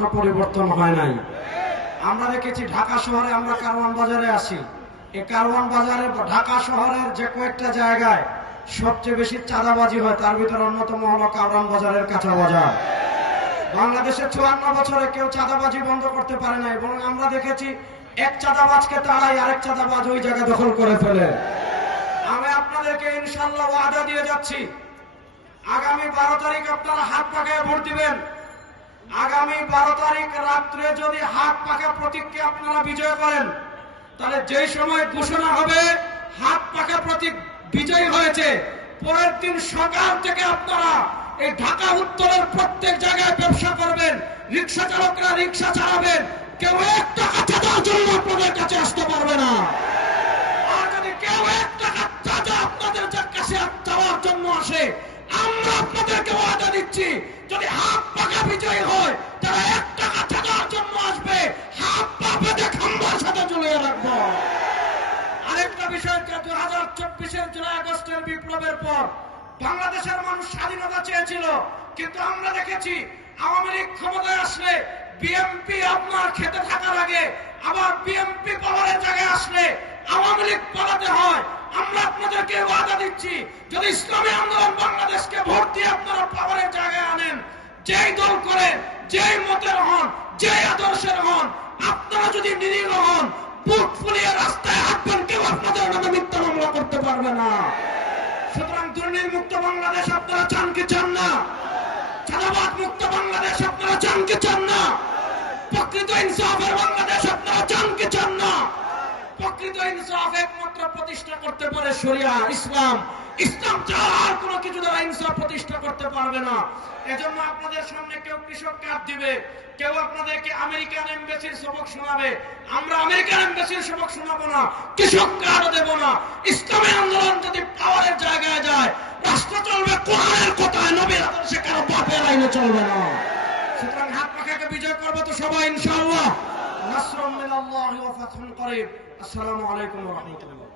পরিবর্তন হয় নাই। আমরা দেখেছি ঢাকা শহরে, আমরা কারওয়ান বাজারে আসি, এই কারওয়ান বাজারে ঢাকা শহরের যে কয়েকটা জায়গায় সবচেয়ে বেশি চাঁদাবাজি হয় তার ভিতরে অন্যতম হলো কারওয়ান বাজারের কাঁচা বাজার। বাংলাদেশে 54 বছরে কেউ চাঁদাবাজি বন্ধ করতে পারে নাই, বরং আমরা দেখেছি এক চাঁদাবাজকে তাড়াই আরেক চাঁদাবাজ ওই জায়গা দখল করে ফেলে। আমি আপনাদেরকে ইনশাআল্লাহ ওয়াদা দিয়ে যাচ্ছি, আগামী 12 তারিখ আপনারা হাত পাকায় ভোট দিবেন। আগামী 12 তারিখ রাত্রে যদি হাত পাকা প্রতীককে আপনারা বিজয় করেন, তাহলে যেই সময় ঘোষণা হবে হাত পাকা প্রতীক বিজয়ী হয়েছে, পরের দিন সকাল থেকে আপনারা এই ঢাকা উত্তরের প্রত্যেক জায়গায় ব্যবসা করবেন, রিক্সা চালকরা রিক্সা চালাবেন, কেউ 1 টাকা চাঁদার জন্য আপনাদের কাছে আসতে পারবে না। আর যদি কেউ 1 টাকা চাঁদা আপনাদের কাছে চাওয়ার জন্য আসে, আমরা আপনাদেরকে ওয়াদা দিচ্ছি, যদি হাত পাকা বিজয়ী হয় তারা 1 টাকা চাঁদার জন্য আসবে, হাত পা বেঁধে খাম্বার সাথে ঝুলিয়ে রাখবো। আরেকটা বিষয়, 2024-এর জুলাই আগস্টের বিপ্লবের পর বাংলাদেশের মানুষ স্বাধীনতা চেয়েছিল, কিন্তু আমরা দেখেছি আওয়ামী লীগ ক্ষমতায় আসলে বিএনপি আপনার খেতে থাকার আগে আবার বিএনপি পাওয়ারের জায়গায় আসলে আওয়ামী লীগ পালাতে হয়। আমরা আপনাদেরকে ওয়াদা দিচ্ছি, যদি ইসলামী আন্দোলন বাংলাদেশকে ভোট দিয়ে আপনারা পাওয়ারের জায়গায় আনেন, যেই দল করেন, যেই মতের হন, যেই আদর্শের হন, আপনারা যদি নিরীহ হন, বুক ফুলিয়ে রাস্তায় হাঁটবেন, কেউ আপনাদের নামে মিথ্যা মামলা করতে পারবে না। সুতরাং দুর্নীতি মুক্ত বাংলাদেশ আপনারা চান কি চান না? চাঁদাবাদ মুক্ত বাংলাদেশ আপনারা চান কি চান না? প্রকৃত ইনসাফের বাংলাদেশ আপনারা চান কি চান না? প্রকৃত ইনসাফ একমাত্র প্রতিষ্ঠা করতে পারে শরিয়া, ইসলাম। ইসলাম ছাড়া আর কোনো কিছু দ্বারা ইনসাফ প্রতিষ্ঠা করতে পারবে না। এজন্য আপনাদের সামনে কেউ কৃষক কার্ড দিবে, কেউ আপনাদেরকে আমেরিকান এমবেসির সবক শোনাবে। আমরা আমেরিকান এমবেসির সবক শোনাবো না, কৃষক কার্ডও দেব না। ইসলামী আন্দোলন যদি পাওয়ারের জায়গায় যায়, রাষ্ট্র চলবে কোরআনের কথায়, নবীর আদর্শে, কারো বাপের আইনে চলবে না। সুতরাং হাত পাখাকে বিজয় করবো তো সবাই ইনশাআল্লাহ। নাসরুম মিনাল্লাহি ওয়া ফাতহুন করিব। আসসালামু আলাইকুম ওয়া রাহমাতুল্লাহ।